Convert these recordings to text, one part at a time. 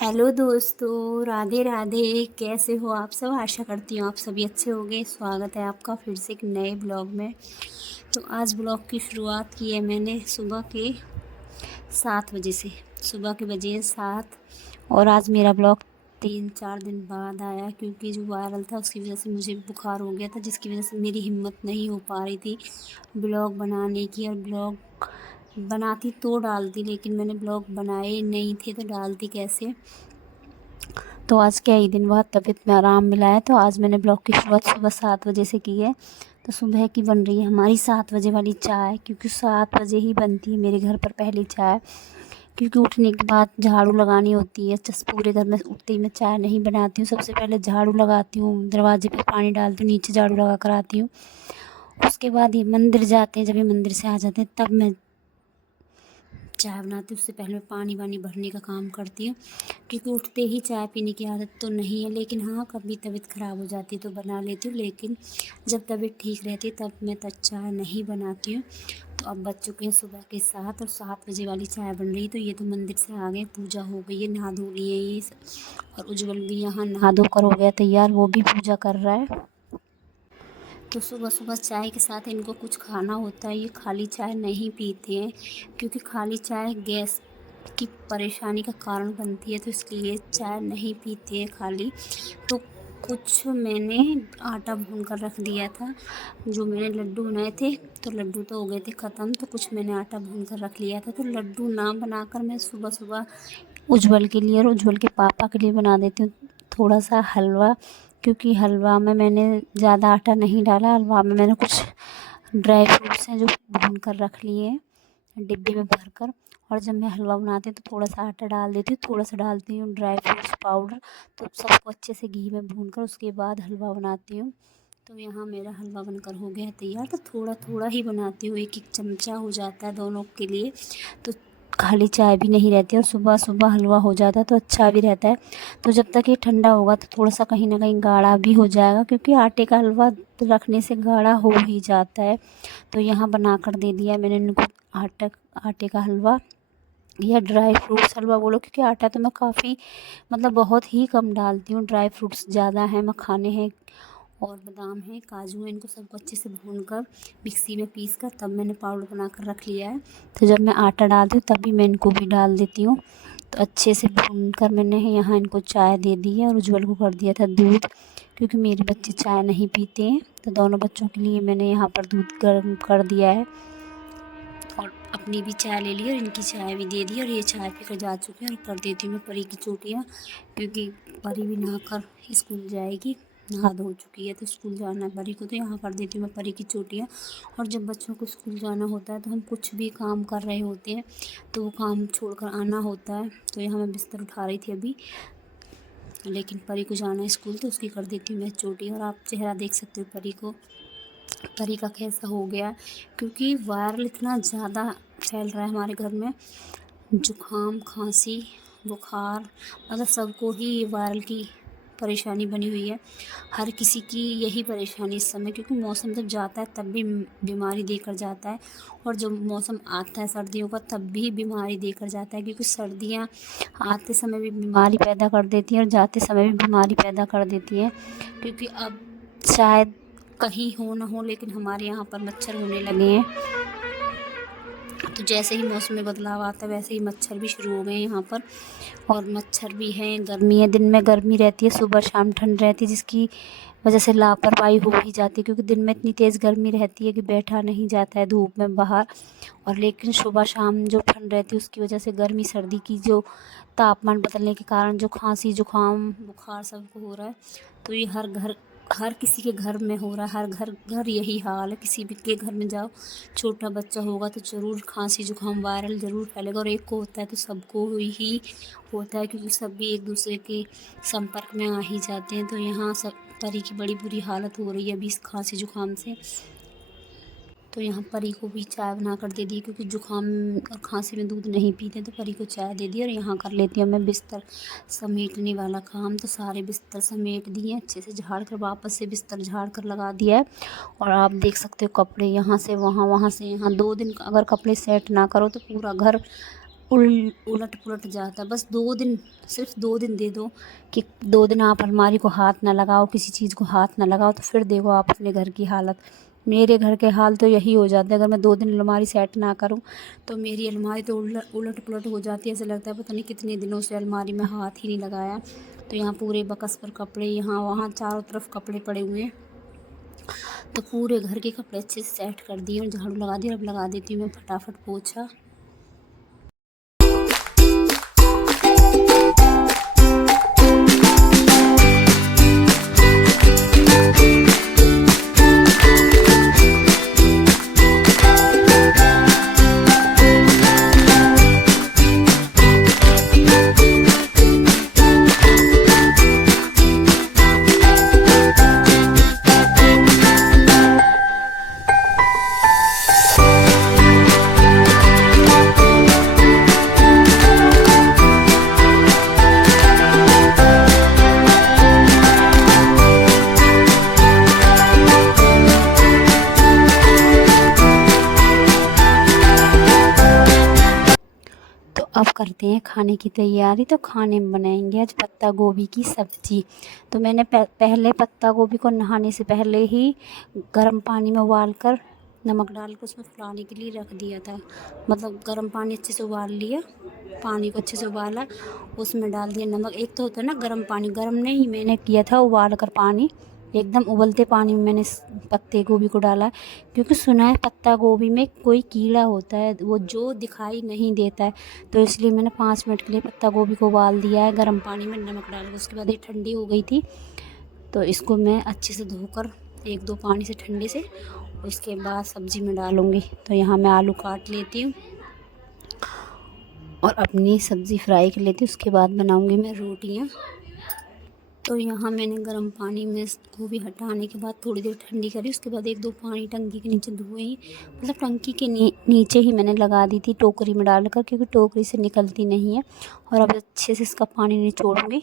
Hello दोस्तों, राधे राधे। कैसे हो आप सब? आशा करती हूँ आप सभी अच्छे होंगे। स्वागत है आपका फिर से एक नए ब्लॉग में। तो आज ब्लॉग की शुरुआत की है मैंने सुबह के 7 बजे से। सुबह के बजे हैं 7 और आज मेरा ब्लॉग 3-4 दिन बाद आया, क्योंकि जो वायरल था उसकी वजह से मुझे बुखार हो गया था, जिसकी वजह से मेरी हिम्मत नहीं हो पा रही थी ब्लॉग बनाने की। और ब्लॉग बनाती तो डालती, लेकिन मैंने ब्लॉग बनाए नहीं थे तो डालती कैसे। तो आज क्या ही दिन बाद तबीयत में आराम मिला है, तो आज मैंने ब्लॉग की शुरुआत सुबह 7 बजे से की है। तो सुबह की बन रही है हमारी 7 बजे वाली चाय, क्योंकि 7 बजे ही बनती है मेरे घर पर पहली चाय। क्योंकि उठने के बाद झाड़ू लगानी होती है। पूरे घर में उठते ही मैं चाय नहीं बनाती हूँ, सबसे पहले झाड़ू लगाती हूँ, दरवाजे पे पानी डालती हूँ, नीचे झाड़ू लगा कर आती हूँ। उसके बाद ये मंदिर जाते हैं, जब ये मंदिर से आ जाते हैं तब मैं चाय बनाती हूँ। उससे पहले मैं पानी वानी भरने का काम करती हूँ, क्योंकि उठते ही चाय पीने की आदत तो नहीं है। लेकिन हाँ, कभी तबीयत ख़राब हो जाती है तो बना लेती हूँ, लेकिन जब तबीयत ठीक रहती है तब मैं चाय नहीं बनाती हूँ। तो अब बज चुके हैं सुबह के 7 और 7 बजे वाली चाय बन रही है। तो ये तो मंदिर से आ गए, पूजा हो गई है, नहा धो लिए ये और उज्जवल भी यहाँ नहा धो कर हो गया तैयार, वो भी पूजा कर रहा है। तो सुबह सुबह चाय के साथ इनको कुछ खाना होता है। ये खाली चाय नहीं पीते हैं, क्योंकि खाली चाय गैस की परेशानी का कारण बनती है, तो इसलिए चाय नहीं पीते हैं खाली। तो कुछ मैंने आटा भून कर रख दिया था, जो मैंने लड्डू बनाए थे। तो लड्डू तो हो गए थे ख़त्म, तो कुछ मैंने आटा भून कर रख लिया था। तो लड्डू ना बनाकर मैं सुबह सुबह उज्जवल के लिए और उज्जवल के पापा के लिए बना देती हूँ थोड़ा सा हलवा। क्योंकि हलवा में मैंने ज़्यादा आटा नहीं डाला, हलवा में मैंने कुछ ड्राई फ्रूट्स हैं जो भून कर रख लिए हैं डिब्बे में भर कर। और जब मैं हलवा बनाती हूँ तो थोड़ा सा आटा डाल देती हूँ, थोड़ा सा डालती हूँ ड्राई फ्रूट्स पाउडर। तो सबको अच्छे से घी में भून कर उसके बाद हलवा बनाती हूँ। तो यहाँ मेरा हलवा बनकर हो गया है तैयार। तो थोड़ा थोड़ा ही बनाती हूँ, एक एक चमचा हो जाता है दोनों के लिए। तो खाली चाय भी नहीं रहती और सुबह सुबह हलवा हो जाता है तो अच्छा भी रहता है। तो जब तक ये ठंडा होगा तो थोड़ा सा कहीं ना कहीं गाढ़ा भी हो जाएगा, क्योंकि आटे का हलवा रखने से गाढ़ा हो ही जाता है। तो यहाँ बना कर दे दिया मैंने इनको आटे का हलवा या ड्राई फ्रूट्स हलवा बोलो, क्योंकि आटा तो मैं काफ़ी मतलब बहुत ही कम डालती हूँ। ड्राई फ्रूट्स ज़्यादा हैं, मखाने हैं और बादाम है, काजू है, इनको सबको अच्छे से भूनकर मिक्सी में पीस कर तब मैंने पाउडर बना कर रख लिया है। तो जब मैं आटा डालती हूँ तभी मैं इनको भी डाल देती हूँ। तो अच्छे से भून कर मैंने यहाँ इनको चाय दे दी है और उज्जवल को कर दिया था दूध, क्योंकि मेरे बच्चे चाय नहीं पीते हैं। तो दोनों बच्चों के लिए मैंने यहाँ पर दूध गर्म कर दिया है और अपनी भी चाय ले ली और इनकी चाय भी दे दी। और ये चाय पीकर जा चुके हैं और कर देती हूँ मैं परी की चोटियाँ, क्योंकि परी भी नहाकर स्कूल जाएगी, नहा धो चुकी है तो स्कूल जाना है परी को। तो यहाँ कर देती हूँ मैं परी की चोटियाँ। और जब बच्चों को स्कूल जाना होता है तो हम कुछ भी काम कर रहे होते हैं तो वो काम छोड़कर आना होता है। तो यहाँ मैं बिस्तर उठा रही थी अभी, लेकिन परी को जाना है स्कूल तो उसकी कर देती हूँ मैं चोटी। और आप चेहरा देख सकते हो परी को, परी का कैसा हो गया, क्योंकि वायरल इतना ज़्यादा फैल रहा है हमारे घर में। जुकाम, खांसी, बुखार, मतलब सबको ही ये वायरल की परेशानी बनी हुई है। हर किसी की यही परेशानी इस समय, क्योंकि मौसम जब जाता है तब भी बीमारी देकर जाता है, और जब मौसम आता है सर्दियों का तब भी बीमारी देकर जाता है। क्योंकि सर्दियाँ आते समय भी बीमारी पैदा कर देती हैं और जाते समय भी बीमारी पैदा कर देती हैं। क्योंकि अब शायद कहीं हो ना हो, लेकिन हमारे यहाँ पर मच्छर होने लगे हैं। तो जैसे ही मौसम में बदलाव आता है वैसे ही मच्छर भी शुरू हो गए हैं यहाँ पर। और मच्छर भी हैं, गर्मी है, दिन में गर्मी रहती है, सुबह शाम ठंड रहती है, जिसकी वजह से लापरवाही हो ही जाती है। क्योंकि दिन में इतनी तेज़ गर्मी रहती है कि बैठा नहीं जाता है धूप में बाहर, और लेकिन सुबह शाम जो ठंड रहती है उसकी वजह से गर्मी सर्दी की जो तापमान बदलने के कारण जो खांसी जुकाम बुखार सबको हो रहा है। तो ये हर किसी के घर में हो रहा है, हर घर घर यही हाल है। किसी भी के घर में जाओ, छोटा बच्चा होगा तो ज़रूर खांसी जुकाम वायरल ज़रूर फैलेगा, और एक को होता है तो सबको ही होता है, क्योंकि सब भी एक दूसरे के संपर्क में आ ही जाते हैं। तो यहाँ सब परी की बड़ी बुरी हालत हो रही है अभी इस खांसी जुकाम से। तो यहाँ परी को भी चाय बना कर दे दी, क्योंकि जुकाम और खांसी में दूध नहीं पीते, तो परी को चाय दे दी। और यहाँ कर लेती हूँ मैं बिस्तर समेटने वाला काम। तो सारे बिस्तर समेट दिए, अच्छे से झाड़ कर वापस से बिस्तर झाड़ कर लगा दिया है। और आप देख सकते हो कपड़े यहाँ से वहाँ, वहाँ से यहाँ, 2 दिन अगर कपड़े सेट ना करो तो पूरा घर उलट पुलट जाता है। बस 2 दिन, सिर्फ 2 दिन दे दो कि 2 दिन आप अलमारी को हाथ ना लगाओ, किसी चीज़ को हाथ ना लगाओ, तो फिर देखो आप अपने घर की हालत। मेरे घर के हाल तो यही हो जाते हैं, अगर मैं 2 दिन अलमारी सेट ना करूं तो मेरी अलमारी तो उलट पुलट हो जाती है। ऐसा लगता है पता नहीं कितने दिनों से अलमारी में हाथ ही नहीं लगाया। तो यहाँ पूरे बकस पर कपड़े, यहाँ वहाँ चारों तरफ कपड़े पड़े हुए हैं। तो पूरे घर के कपड़े अच्छे से सेट कर दिए और झाड़ू लगा दिया। अब लगा देती हूँ मैं फटाफट पोछा। तो अब करते हैं खाने की तैयारी। तो खाने में बनाएंगे आज पत्ता गोभी की सब्ज़ी। तो मैंने पहले पत्ता गोभी को नहाने से पहले ही गर्म पानी में उबाल कर नमक डाल कर उसमें फुलाने के लिए रख दिया था। मतलब गर्म पानी अच्छे से उबाल लिया, पानी को अच्छे से उबाला, उसमें डाल दिया नमक। एक तो होता है ना गर्म पानी, गर्म नहीं मैंने किया था उबाल कर पानी, एकदम उबलते पानी में मैंने पत्ते गोभी को डाला, क्योंकि सुना है पत्ता गोभी में कोई कीड़ा होता है वो जो दिखाई नहीं देता है। तो इसलिए मैंने 5 मिनट के लिए पत्ता गोभी को उबाल दिया है गर्म पानी में नमक डाल कर। उसके बाद ये ठंडी हो गई थी, तो इसको मैं अच्छे से धोकर 1-2 पानी से ठंडे से, उसके बाद सब्ज़ी में डालूँगी। तो यहाँ मैं आलू काट लेती हूँ और अपनी सब्ज़ी फ्राई कर लेती हूँ। उसके बाद बनाऊँगी मैं रोटियाँ। तो यहाँ मैंने गर्म पानी में गोभी हटाने के बाद थोड़ी देर ठंडी करी। उसके बाद 1-2 पानी टंकी के नीचे धोए ही, मतलब टंकी के नीचे ही मैंने लगा दी थी टोकरी में डालकर, क्योंकि टोकरी से निकलती नहीं है। और अब अच्छे से इसका पानी निचोड़ूँगी।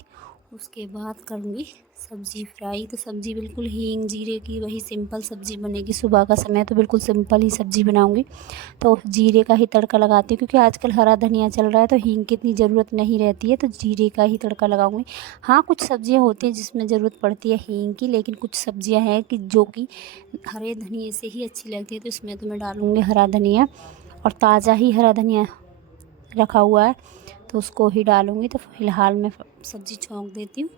उसके बाद करूँगी सब्ज़ी फ्राई। तो सब्ज़ी बिल्कुल हींग जीरे की वही सिंपल सब्ज़ी बनेगी। सुबह का समय तो बिल्कुल सिंपल ही सब्ज़ी बनाऊँगी। तो जीरे का ही तड़का लगाती हूँ, क्योंकि आजकल हरा धनिया चल रहा है तो हींग की इतनी ज़रूरत नहीं रहती है, तो जीरे का ही तड़का लगाऊँगी। हाँ, कुछ सब्ज़ियाँ होती हैं जिसमें ज़रूरत पड़ती है हींग की, लेकिन कुछ सब्ज़ियाँ हैं कि जो कि हरे धनिए से ही अच्छी लगती है। तो इसमें तो मैं डालूँगी हरा धनिया, और ताज़ा ही हरा धनिया रखा हुआ है तो उसको ही डालूँगी। तो फ़िलहाल मैं सब्ज़ी छौंक देती हूँ।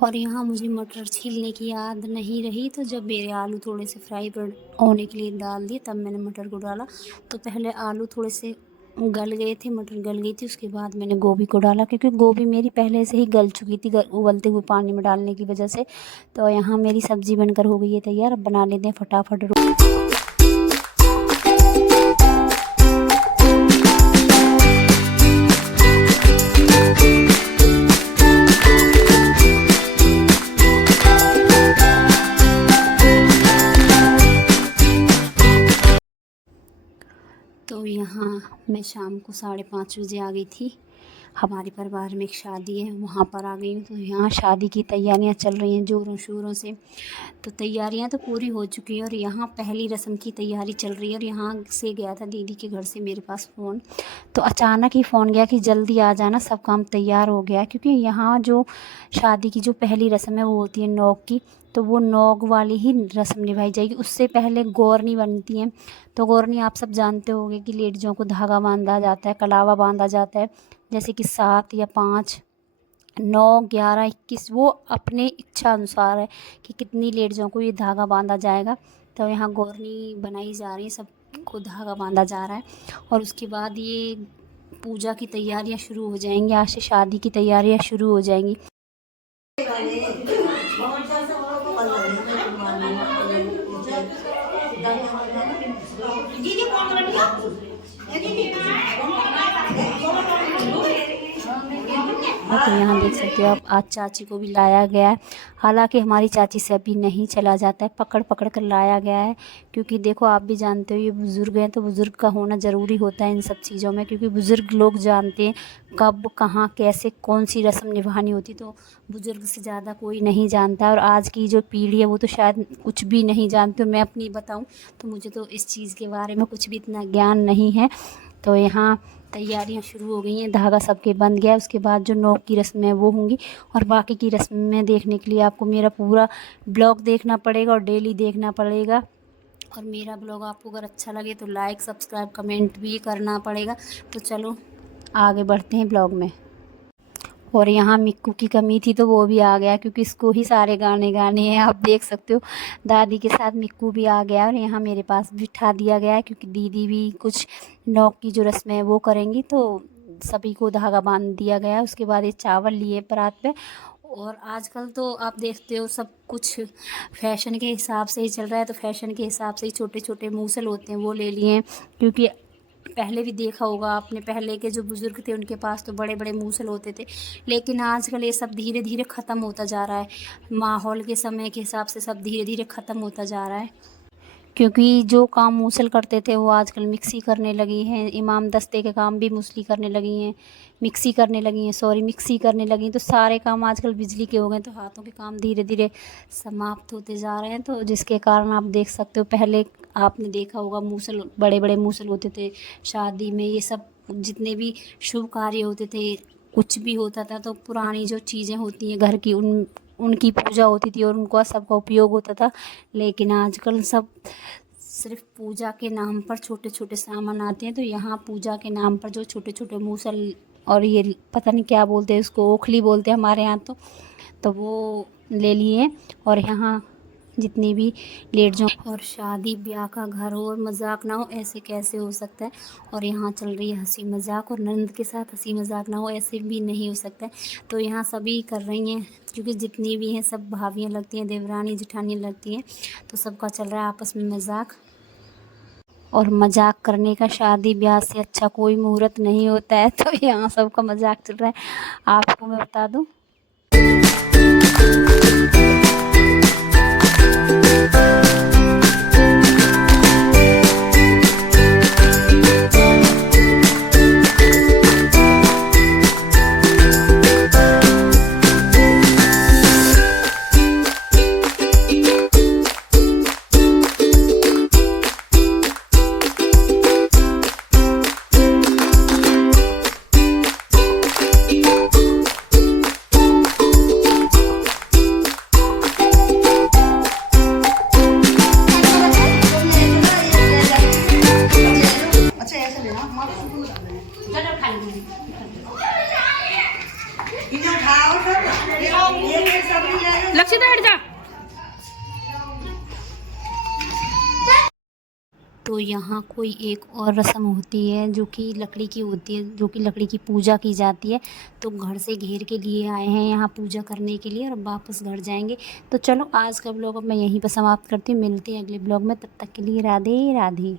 और यहाँ मुझे मटर छीलने की याद नहीं रही, तो जब मेरे आलू थोड़े से फ्राई पर होने के लिए डाल दिए तब मैंने मटर को डाला। तो पहले आलू थोड़े से गल गए थे, मटर गल गई थी, उसके बाद मैंने गोभी को डाला, क्योंकि गोभी मेरी पहले से ही गल चुकी थी उबलते हुए पानी में डालने की वजह से। तो यहाँ मेरी सब्ज़ी बनकर हो गई है तैयार। अब बना लेते हैं फटाफट। तो यहाँ मैं शाम को 5:30 बजे आ गई थी। हमारे परिवार में एक शादी है, वहाँ पर आ गई हूँ। तो यहाँ शादी की तैयारियाँ चल रही हैं ज़ोरों शोरों से। तो तैयारियाँ तो पूरी हो चुकी हैं और यहाँ पहली रस्म की तैयारी चल रही है। और यहाँ से गया था दीदी के घर से मेरे पास फ़ोन, तो अचानक ही फ़ोन गया कि जल्दी आ जाना, सब काम तैयार हो गया है। क्योंकि यहाँ जो शादी की जो पहली रस्म है वो होती है नोक की, तो वो नोक वाली ही रस्म निभाई जाएगी। उससे पहले गौरनी बनती है। तो गौरनी आप सब जानते होंगे कि लेडीज़ों को धागा बांधा जाता है, कलावा बांधा जाता है, जैसे कि 7 या 5, 9, 11, 21, वो अपने इच्छा अनुसार है कि कितनी लेडीज़ों को ये धागा बांधा जाएगा। तो यहाँ गौरनी बनाई जा रही है, सबको धागा बांधा जा रहा है। और उसके बाद ये पूजा की तैयारियाँ शुरू हो जाएंगी। आज से शादी की तैयारियाँ शुरू हो जाएंगी। है। तो यहाँ देख सकते हो आप, आज चाची को भी लाया गया है। हालांकि हमारी चाची से अभी नहीं चला जाता है, पकड़ पकड़ कर लाया गया है। क्योंकि देखो आप भी जानते हो ये बुज़ुर्ग हैं, तो बुज़ुर्ग का होना ज़रूरी होता है इन सब चीज़ों में। क्योंकि बुज़ुर्ग लोग जानते हैं कब कहाँ कैसे कौन सी रस्म निभानी होती, तो बुज़ुर्ग से ज़्यादा कोई नहीं जानता। और आज की जो पीढ़ी है वो तो शायद कुछ भी नहीं जानती। मैं अपनी बताऊँ तो मुझे तो इस चीज़ के बारे में कुछ भी इतना ज्ञान नहीं है। तो यहाँ तैयारियां शुरू हो गई हैं, धागा सबके बंध गया है। उसके बाद जो नोक की रस्म है वो होंगी, और बाकी की रस्में देखने के लिए आपको मेरा पूरा ब्लॉग देखना पड़ेगा और डेली देखना पड़ेगा। और मेरा ब्लॉग आपको अगर अच्छा लगे तो लाइक सब्सक्राइब कमेंट भी करना पड़ेगा। तो चलो आगे बढ़ते हैं ब्लॉग में। और यहाँ मिक्कू की कमी थी तो वो भी आ गया, क्योंकि इसको ही सारे गाने गाने हैं। आप देख सकते हो दादी के साथ मिक्कू भी आ गया, और यहाँ मेरे पास बिठा दिया गया है। क्योंकि दीदी भी कुछ नौक की जो रस्म है वो करेंगी, तो सभी को धागा बांध दिया गया है। उसके बाद ये चावल लिए परात पे। और आजकल तो आप देखते हो सब कुछ फैशन के हिसाब से ही चल रहा है, तो फैशन के हिसाब से ही छोटे छोटे मूसल होते हैं वो ले लिए हैं। क्योंकि पहले भी देखा होगा आपने, पहले के जो बुज़ुर्ग थे उनके पास तो बड़े बड़े मूसल होते थे। लेकिन आजकल ये सब धीरे धीरे ख़त्म होता जा रहा है। माहौल के समय के हिसाब से सब धीरे धीरे ख़त्म होता जा रहा है। क्योंकि जो काम मूसल करते थे वो आजकल मिक्सी करने लगी हैं। इमाम दस्ते के काम भी मूसली करने लगी हैं, मिक्सी करने लगी हैं, सॉरी मिक्सी करने लगी हैं। तो सारे काम आजकल बिजली के हो गए, तो हाथों के काम धीरे धीरे समाप्त होते जा रहे हैं। तो जिसके कारण आप देख सकते हो, पहले आपने देखा होगा मूसल, बड़े बड़े मूसल होते थे शादी में। ये सब जितने भी शुभ कार्य होते थे, कुछ भी होता था, तो पुरानी जो चीज़ें होती हैं घर की उनकी पूजा होती थी और उनका सबका उपयोग होता था। लेकिन आजकल सब सिर्फ पूजा के नाम पर छोटे छोटे सामान आते हैं। तो यहाँ पूजा के नाम पर जो छोटे छोटे मूसल और ये पता नहीं क्या बोलते हैं उसको, ओखली बोलते हैं हमारे यहाँ तो वो ले लिए। और यहाँ जितनी भी लेट जाओ, और शादी ब्याह का घर हो और मजाक ना हो, ऐसे कैसे हो सकता है। और यहाँ चल रही है हंसी मजाक, और नंद के साथ हंसी मजाक ना हो ऐसे भी नहीं हो सकता है। तो यहाँ सभी कर रही हैं, क्योंकि जितनी भी हैं सब भाभियाँ लगती हैं, देवरानी जेठानियाँ लगती हैं। तो सबका चल रहा है आपस में मजाक। और मजाक करने का शादी ब्याह से अच्छा कोई मुहूर्त नहीं होता है। तो यहाँ सबका मजाक चल रहा है, आपको मैं बता दूँ। लक्ष्य हट जा। तो यहाँ कोई एक और रस्म होती है जो कि लकड़ी की होती है, जो कि लकड़ी की पूजा की जाती है। तो घर से घेर के लिए आए हैं यहाँ पूजा करने के लिए, और वापस घर जाएंगे। तो चलो आज का ब्लॉग अब मैं यहीं पर समाप्त करती हूँ। मिलते हैं अगले ब्लॉग में, तब तक के लिए राधे राधे।